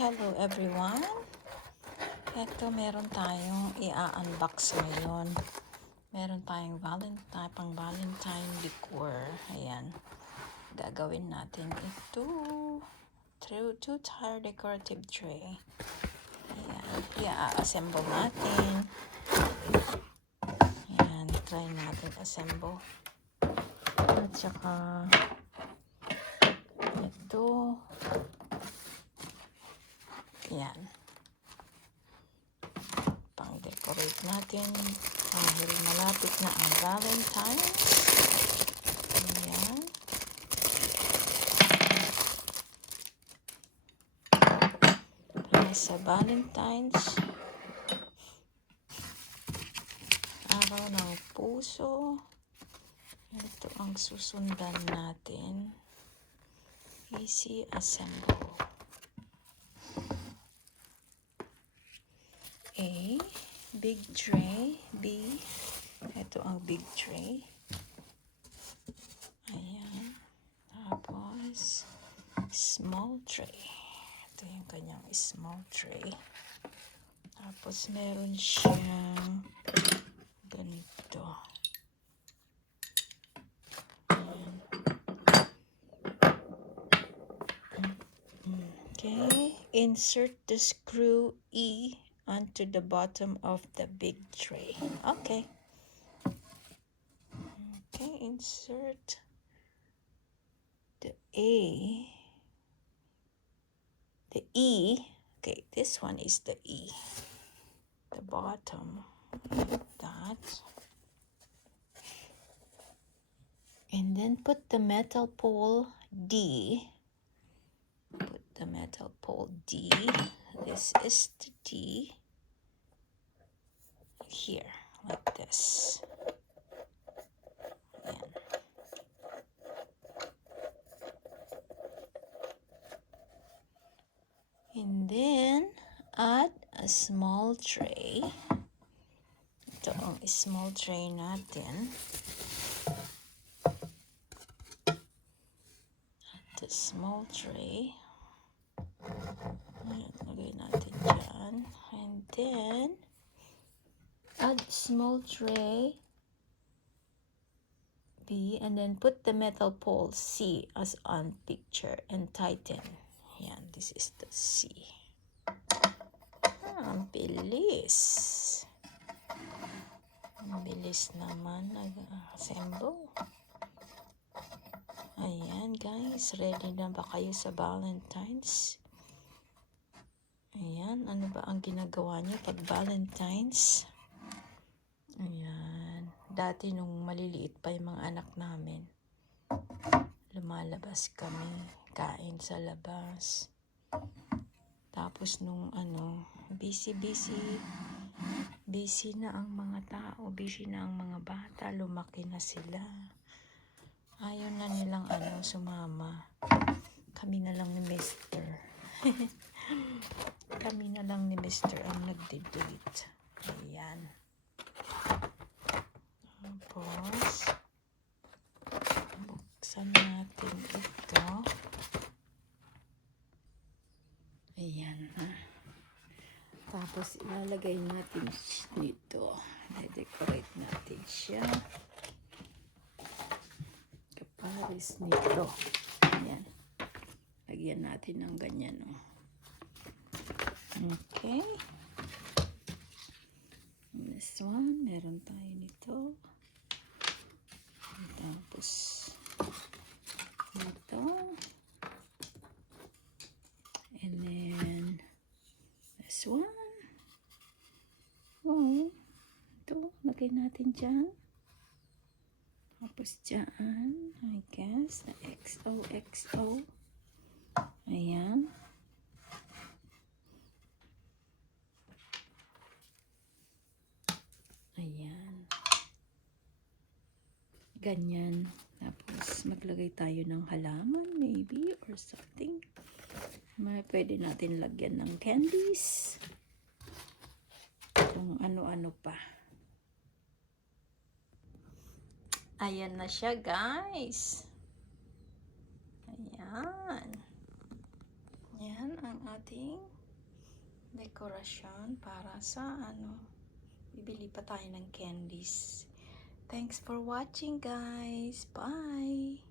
Hello everyone! Ito meron tayong i-unbox ngayon. Meron tayong pang Valentine decor. Ayan. Gagawin natin ito. Two-tire decorative tray. Ayan. I-assemble natin. Ayan. Try natin assemble. At saka ito. Ayan. Pang-decorate natin dahil malapit na ang Valentine's. Ayan. Para sa Valentine's, araw ng puso, ito ang susundan natin. Easy assemble. A, big tray. B, ito ang big tray. Ayan. Tapos, small tray. Ito yung kanyang small tray. Tapos, meron siyang ganito. Ayan. Okay. Insert the screw E onto the bottom of the big tray. Okay. Okay, insert the E. Okay, this one is the E. The bottom, like that. And then put the metal pole D. Put the metal pole D. This is the D. Here, like this. Ayan. And then, add a small tray. Ito ang small tray natin. The small tray. Ayan, lagay natin dyan. And then, add small tray B, and then put the metal pole C as on picture and tighten. Ayan, this is the C. Ang bilis. Ang bilis naman nag-assemble. Ayan guys, ready na ba kayo sa Valentine's? Ayan, ano ba ang ginagawa niyo pag Valentine's? Ayan, dati nung maliliit pa yung mga anak namin, lumalabas kami, kain sa labas. Tapos nung busy na ang mga tao, busy na ang mga bata, lumaki na sila. Ayaw na nilang sumama. Kami na lang ni Mr. Kami na lang ni Mr. ang nagdi-date. Ayan. Tapos, buksan natin ito. Ayan. Tapos, ilalagay natin dito. I-decorate natin siya. Kapares nito. Ayan. Lagyan natin ng ganyan. Okay. This one, meron tayo nito. Tapos, ito. And then, this one. Oh, ito. Lagay natin dyan. Tapos dyan, I guess, na XOXO. Ayan. Ayan. Ganyan. Tapos, maglagay tayo ng halaman, maybe, or something. Pwede natin lagyan ng candies. Kung ano-ano pa. Ayan na siya, guys. Ayan. Ayan ang ang ating dekorasyon para sa bibili pa tayo ng candies. Thanks for watching, guys. Bye!